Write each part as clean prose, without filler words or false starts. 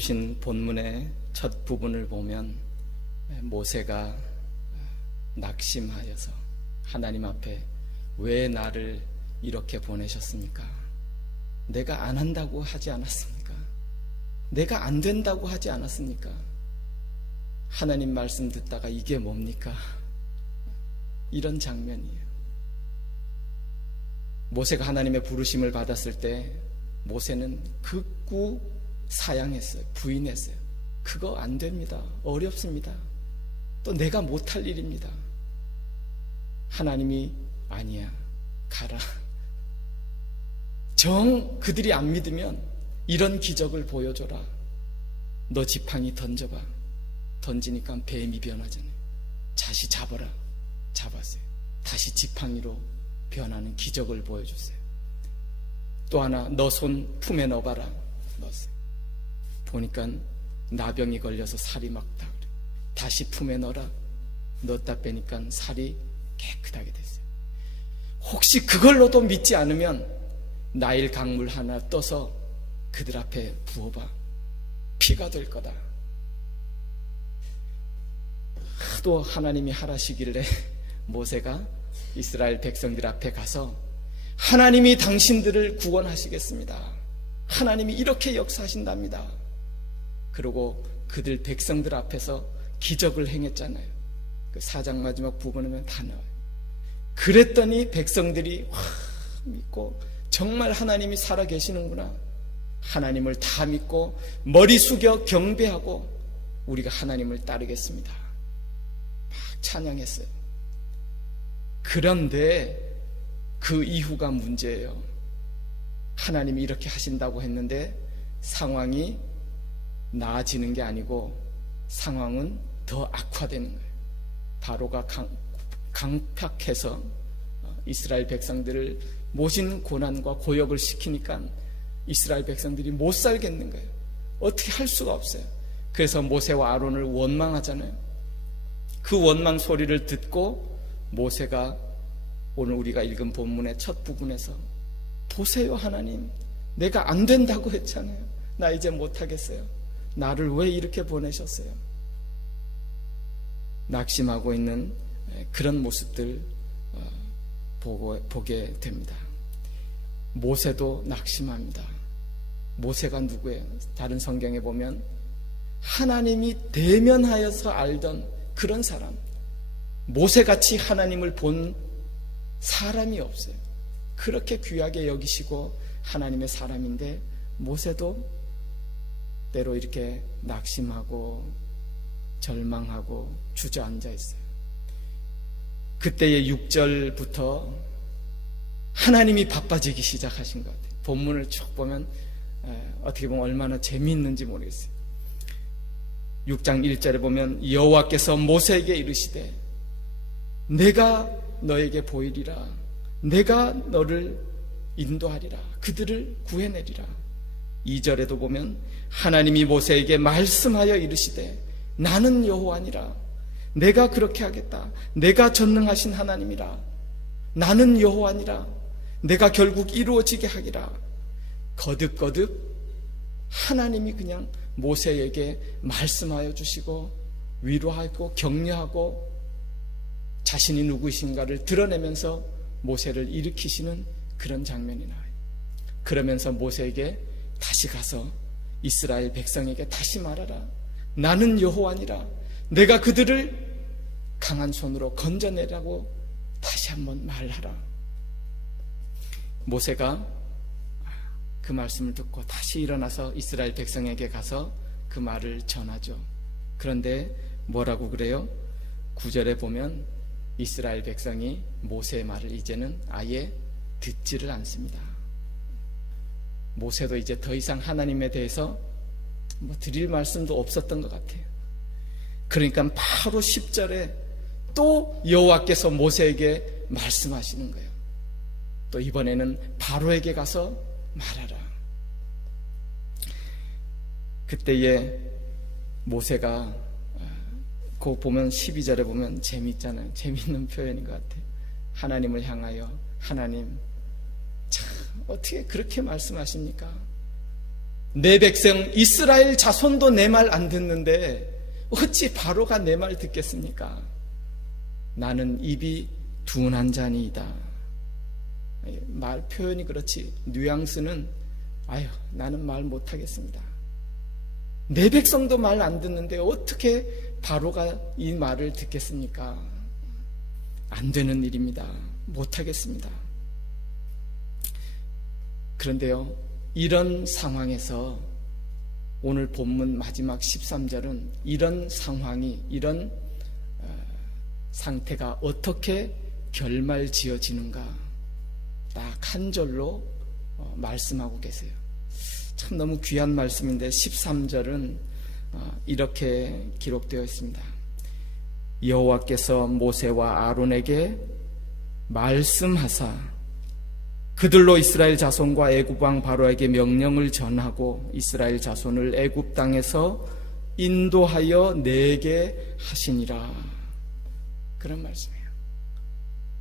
주신 본문의 첫 부분을 보면 모세가 낙심하여서 하나님 앞에 왜 나를 이렇게 보내셨습니까? 내가 안 한다고 하지 않았습니까? 내가 안 된다고 하지 않았습니까? 하나님 말씀 듣다가 이게 뭡니까? 이런 장면이에요. 모세가 하나님의 부르심을 받았을 때 모세는 극구 사양했어요. 부인했어요. 그거 안 됩니다. 어렵습니다. 또 내가 못할 일입니다. 하나님이 아니야, 가라. 정 그들이 안 믿으면 이런 기적을 보여줘라. 너 지팡이 던져봐. 던지니까 뱀이 변하잖아요. 다시 잡아라. 잡았어요. 다시 지팡이로 변하는 기적을 보여주세요. 또 하나, 너 손 품에 넣어봐라. 넣었어요. 보니까 나병이 걸려서 살이 막 다 그래. 다시 품에 넣어라. 넣었다 빼니까 살이 깨끗하게 됐어요. 혹시 그걸로도 믿지 않으면 나일 강물 하나 떠서 그들 앞에 부어봐. 피가 될 거다. 또 하나님이 하라시길래 모세가 이스라엘 백성들 앞에 가서 하나님이 당신들을 구원하시겠습니다. 하나님이 이렇게 역사하신답니다. 그리고 그들 백성들 앞에서 기적을 행했잖아요. 그 4장 마지막 부분에는 다 나와요. 그랬더니 백성들이 믿고 정말 하나님이 살아계시는구나. 하나님을 다 믿고 머리 숙여 경배하고 우리가 하나님을 따르겠습니다. 막 찬양했어요. 그런데 그 이후가 문제예요. 하나님이 이렇게 하신다고 했는데 상황이 나아지는 게 아니고 상황은 더 악화되는 거예요. 바로가 강팍해서 이스라엘 백성들을 모진 고난과 고역을 시키니까 이스라엘 백성들이 못 살겠는 거예요. 어떻게 할 수가 없어요. 그래서 모세와 아론을 원망하잖아요. 그 원망 소리를 듣고 모세가 오늘 우리가 읽은 본문의 첫 부분에서 보세요, 하나님, 내가 안 된다고 했잖아요. 나 이제 못하겠어요. 나를 왜 이렇게 보내셨어요? 낙심하고 있는 그런 모습들 보게 됩니다. 모세도 낙심합니다. 모세가 누구예요? 다른 성경에 보면 하나님이 대면하여서 알던 그런 사람, 모세같이 하나님을 본 사람이 없어요. 그렇게 귀하게 여기시고 하나님의 사람인데 모세도 때로 이렇게 낙심하고 절망하고 주저앉아 있어요. 그때의 6절부터 하나님이 바빠지기 시작하신 것 같아요. 본문을 쭉 보면 어떻게 보면 얼마나 재미있는지 모르겠어요. 6장 1절에 보면 여호와께서 모세에게 이르시되 내가 너에게 보이리라. 내가 너를 인도하리라. 그들을 구해내리라. 2절에도 보면 하나님이 모세에게 말씀하여 이르시되 나는 여호와니라. 내가 그렇게 하겠다. 내가 전능하신 하나님이라. 나는 여호와니라. 내가 결국 이루어지게 하리라. 거듭거듭 하나님이 그냥 모세에게 말씀하여 주시고 위로하고 격려하고 자신이 누구이신가를 드러내면서 모세를 일으키시는 그런 장면이 나와요. 그러면서 모세에게 다시 가서 이스라엘 백성에게 다시 말하라. 나는 여호와니라. 내가 그들을 강한 손으로 건져내라고 다시 한번 말하라. 모세가 그 말씀을 듣고 다시 일어나서 이스라엘 백성에게 가서 그 말을 전하죠. 그런데 뭐라고 그래요? 9절에 보면 이스라엘 백성이 모세의 말을 이제는 아예 듣지를 않습니다. 모세도 이제 더 이상 하나님에 대해서 드릴 말씀도 없었던 것 같아요. 그러니까 바로 10절에 또 여호와께서 모세에게 말씀하시는 거예요. 또 이번에는 바로에게 가서 말하라. 그때에 모세가 그 보면 12절에 보면 재미있잖아요. 재미있는 표현인 것 같아요. 하나님을 향하여 하나님 참 어떻게 그렇게 말씀하십니까? 내 백성 이스라엘 자손도 내 말 안 듣는데 어찌 바로가 내 말 듣겠습니까? 나는 입이 둔한 자니이다. 말 표현이 그렇지, 뉘앙스는 나는 말 못하겠습니다. 내 백성도 말 안 듣는데 어떻게 바로가 이 말을 듣겠습니까? 안 되는 일입니다. 못하겠습니다. 그런데요, 이런 상황에서 오늘 본문 마지막 13절은 이런 상황이, 이런 상태가 어떻게 결말지어지는가 딱 한 절로 말씀하고 계세요. 참 너무 귀한 말씀인데 13절은 이렇게 기록되어 있습니다. 여호와께서 모세와 아론에게 말씀하사 그들로 이스라엘 자손과 애굽 왕 바로에게 명령을 전하고 이스라엘 자손을 애굽 땅에서 인도하여 내게 하시니라. 그런 말씀이에요.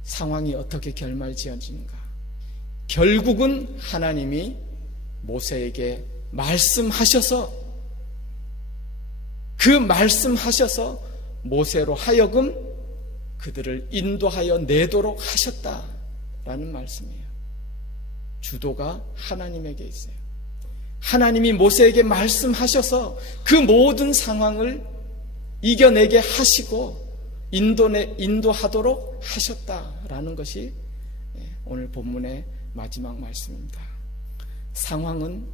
상황이 어떻게 결말지어지는가? 결국은 하나님이 모세에게 말씀하셔서, 그 말씀하셔서 모세로 하여금 그들을 인도하여 내도록 하셨다라는 말씀이에요. 주도가 하나님에게 있어요. 하나님이 모세에게 말씀하셔서 그 모든 상황을 이겨내게 하시고 인도하도록 하셨다라는 것이 오늘 본문의 마지막 말씀입니다. 상황은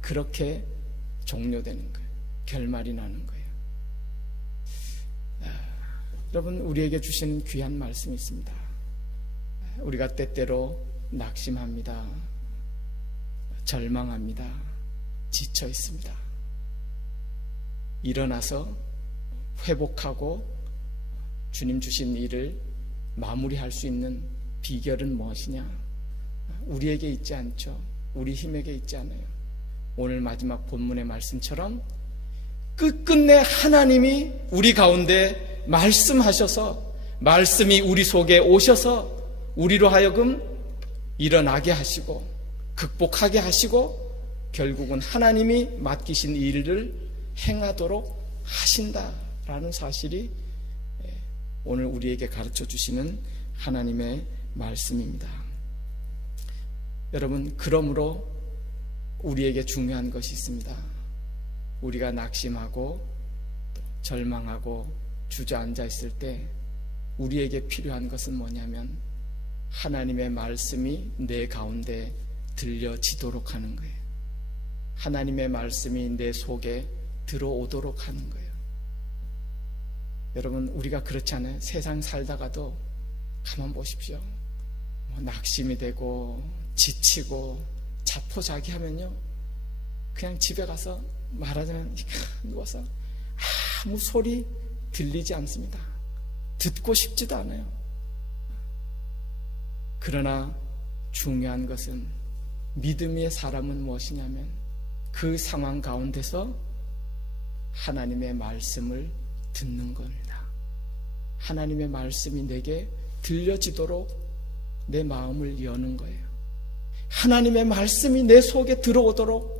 그렇게 종료되는 거예요. 결말이 나는 거예요. 여러분, 우리에게 주신 귀한 말씀이 있습니다. 우리가 때때로 낙심합니다. 절망합니다. 지쳐 있습니다. 일어나서 회복하고 주님 주신 일을 마무리할 수 있는 비결은 무엇이냐? 우리에게 있지 않죠. 우리 힘에게 있지 않아요. 오늘 마지막 본문의 말씀처럼 끝끝내 하나님이 우리 가운데 말씀하셔서, 말씀이 우리 속에 오셔서 우리로 하여금 일어나게 하시고 극복하게 하시고 결국은 하나님이 맡기신 일을 행하도록 하신다라는 사실이 오늘 우리에게 가르쳐 주시는 하나님의 말씀입니다. 여러분, 그러므로 우리에게 중요한 것이 있습니다. 우리가 낙심하고 절망하고 주저앉아 있을 때 우리에게 필요한 것은 뭐냐면 하나님의 말씀이 내 가운데 들려지도록 하는 거예요. 하나님의 말씀이 내 속에 들어오도록 하는 거예요. 여러분, 우리가 그렇지 않아요? 세상 살다가도 가만 보십시오. 낙심이 되고 지치고 자포자기하면요, 그냥 집에 가서 말하자면 누워서 아무 소리 들리지 않습니다. 듣고 싶지도 않아요. 그러나 중요한 것은 믿음의 사람은 무엇이냐면 그 상황 가운데서 하나님의 말씀을 듣는 겁니다. 하나님의 말씀이 내게 들려지도록 내 마음을 여는 거예요. 하나님의 말씀이 내 속에 들어오도록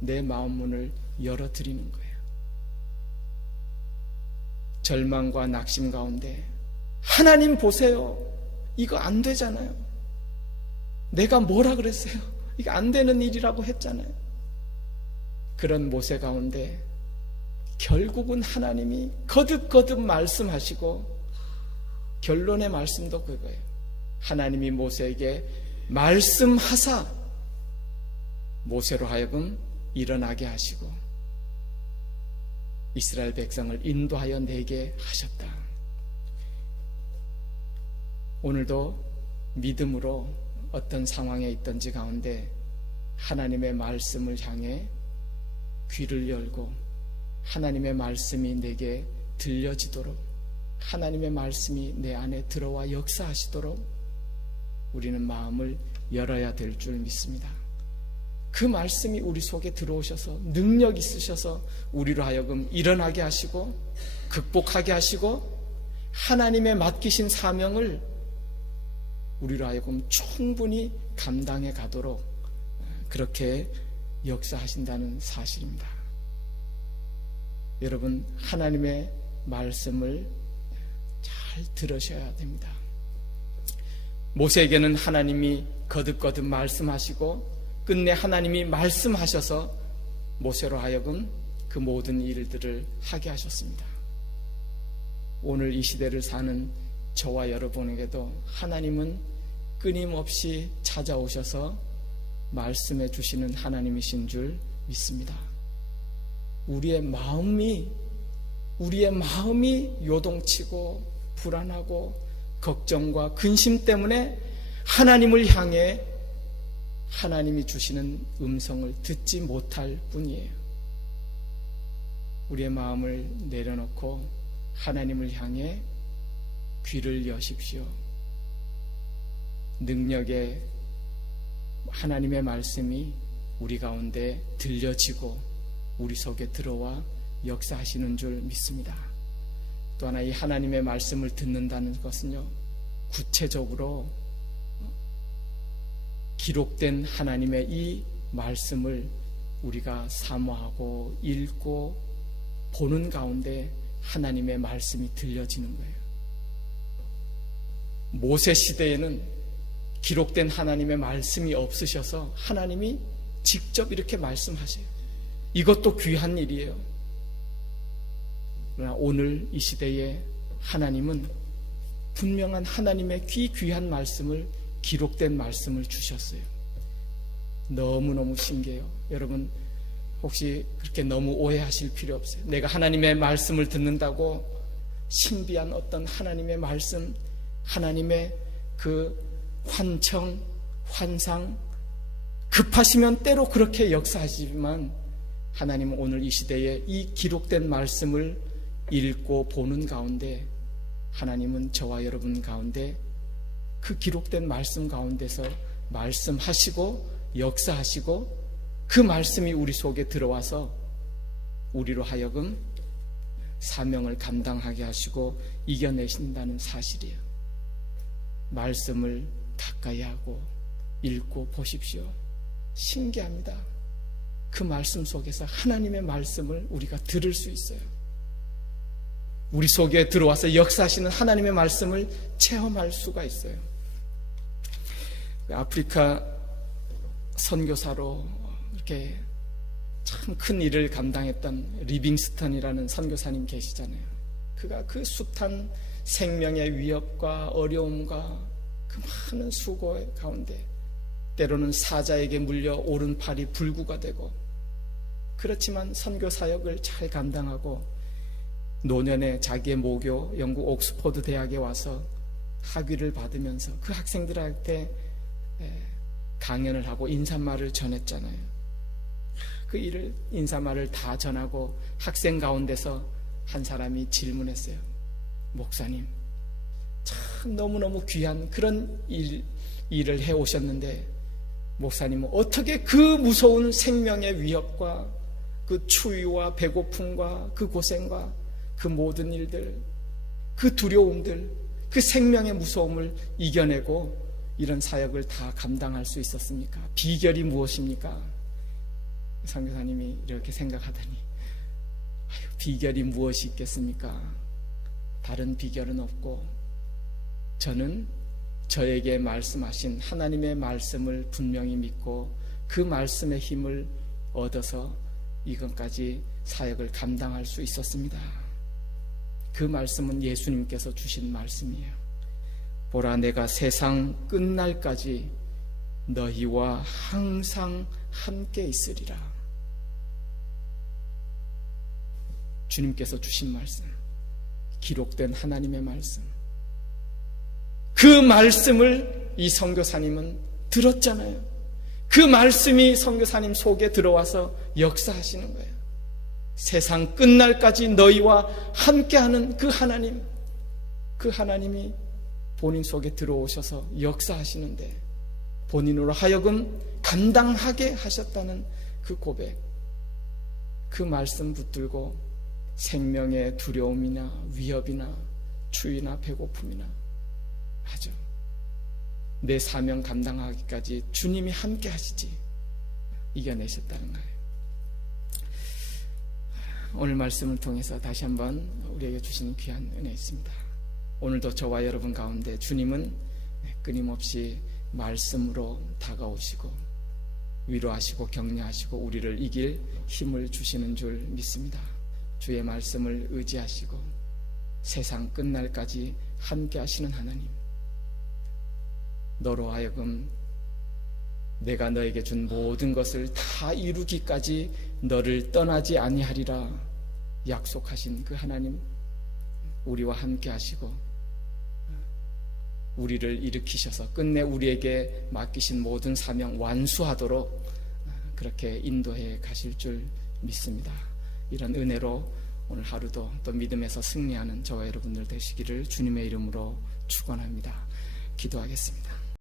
내 마음 문을 열어드리는 거예요. 절망과 낙심 가운데 하나님 보세요. 이거 안 되잖아요. 내가 뭐라 그랬어요? 이거 안 되는 일이라고 했잖아요. 그런 모세 가운데 결국은 하나님이 거듭거듭 말씀하시고 결론의 말씀도 그거예요. 하나님이 모세에게 말씀하사 모세로 하여금 일어나게 하시고 이스라엘 백성을 인도하여 내게 하셨다. 오늘도 믿음으로 어떤 상황에 있든지 가운데 하나님의 말씀을 향해 귀를 열고 하나님의 말씀이 내게 들려지도록 하나님의 말씀이 내 안에 들어와 역사하시도록 우리는 마음을 열어야 될 줄 믿습니다. 그 말씀이 우리 속에 들어오셔서 능력 있으셔서 우리로 하여금 일어나게 하시고 극복하게 하시고 하나님의 맡기신 사명을 우리로 하여금 충분히 감당해 가도록 그렇게 역사하신다는 사실입니다. 여러분, 하나님의 말씀을 잘 들으셔야 됩니다. 모세에게는 하나님이 거듭거듭 말씀하시고 끝내 하나님이 말씀하셔서 모세로 하여금 그 모든 일들을 하게 하셨습니다. 오늘 이 시대를 사는 저와 여러분에게도 하나님은 끊임없이 찾아오셔서 말씀해 주시는 하나님이신 줄 믿습니다. 우리의 마음이 요동치고 불안하고 걱정과 근심 때문에 하나님을 향해 하나님이 주시는 음성을 듣지 못할 뿐이에요. 우리의 마음을 내려놓고 하나님을 향해 귀를 여십시오. 능력의 하나님의 말씀이 우리 가운데 들려지고 우리 속에 들어와 역사하시는 줄 믿습니다. 또 하나 이 하나님의 말씀을 듣는다는 것은요, 구체적으로 기록된 하나님의 이 말씀을 우리가 사모하고 읽고 보는 가운데 하나님의 말씀이 들려지는 거예요. 모세 시대에는 기록된 하나님의 말씀이 없으셔서 하나님이 직접 이렇게 말씀하세요. 이것도 귀한 일이에요. 그러나 오늘 이 시대에 하나님은 분명한 하나님의 귀한 말씀을, 기록된 말씀을 주셨어요. 너무너무 신기해요. 여러분, 혹시 그렇게 너무 오해하실 필요 없어요. 내가 하나님의 말씀을 듣는다고 신비한 어떤 하나님의 말씀, 하나님의 그 환청, 환상, 급하시면 때로 그렇게 역사하시지만 하나님은 오늘 이 시대에 이 기록된 말씀을 읽고 보는 가운데 하나님은 저와 여러분 가운데 그 기록된 말씀 가운데서 말씀하시고 역사하시고 그 말씀이 우리 속에 들어와서 우리로 하여금 사명을 감당하게 하시고 이겨내신다는 사실이에요. 말씀을 가까이 하고 읽고 보십시오. 신기합니다. 그 말씀 속에서 하나님의 말씀을 우리가 들을 수 있어요. 우리 속에 들어와서 역사하시는 하나님의 말씀을 체험할 수가 있어요. 아프리카 선교사로 이렇게 참 큰 일을 감당했던 리빙스턴이라는 선교사님 계시잖아요. 그가 그 숱한 생명의 위협과 어려움과 그 많은 수고 가운데 때로는 사자에게 물려 오른팔이 불구가 되고, 그렇지만 선교 사역을 잘 감당하고 노년에 자기의 모교 영국 옥스퍼드 대학에 와서 학위를 받으면서 그 학생들한테 강연을 하고 인사말을 전했잖아요. 그 일을 인사말을 다 전하고 학생 가운데서 한 사람이 질문했어요. 목사님, 참 너무너무 귀한 그런 일을 해오셨는데 목사님은 어떻게 그 무서운 생명의 위협과 그 추위와 배고픔과 그 고생과 그 모든 일들, 그 두려움들, 그 생명의 무서움을 이겨내고 이런 사역을 다 감당할 수 있었습니까? 비결이 무엇입니까? 선교사님이 이렇게 생각하더니 비결이 무엇이 있겠습니까? 다른 비결은 없고 저는 저에게 말씀하신 하나님의 말씀을 분명히 믿고 그 말씀의 힘을 얻어서 이것까지 사역을 감당할 수 있었습니다. 그 말씀은 예수님께서 주신 말씀이에요. 보라, 내가 세상 끝날까지 너희와 항상 함께 있으리라. 주님께서 주신 말씀, 기록된 하나님의 말씀, 그 말씀을 이 선교사님은 들었잖아요. 그 말씀이 선교사님 속에 들어와서 역사하시는 거예요. 세상 끝날까지 너희와 함께하는 그 하나님, 그 하나님이 본인 속에 들어오셔서 역사하시는데 본인으로 하여금 감당하게 하셨다는 그 고백, 그 말씀 붙들고 생명의 두려움이나 위협이나 추위나 배고픔이나 하죠. 내 사명 감당하기까지 주님이 함께 하시지. 이겨내셨다는 거예요. 오늘 말씀을 통해서 다시 한번 우리에게 주시는 귀한 은혜 있습니다. 오늘도 저와 여러분 가운데 주님은 끊임없이 말씀으로 다가오시고 위로하시고 격려하시고 우리를 이길 힘을 주시는 줄 믿습니다. 주의 말씀을 의지하시고 세상 끝날까지 함께 하시는 하나님, 너로 하여금 내가 너에게 준 모든 것을 다 이루기까지 너를 떠나지 아니하리라 약속하신 그 하나님, 우리와 함께 하시고 우리를 일으키셔서 끝내 우리에게 맡기신 모든 사명 완수하도록 그렇게 인도해 가실 줄 믿습니다. 이런 은혜로 오늘 하루도 또 믿음에서 승리하는 저와 여러분들 되시기를 주님의 이름으로 축원합니다. 기도하겠습니다.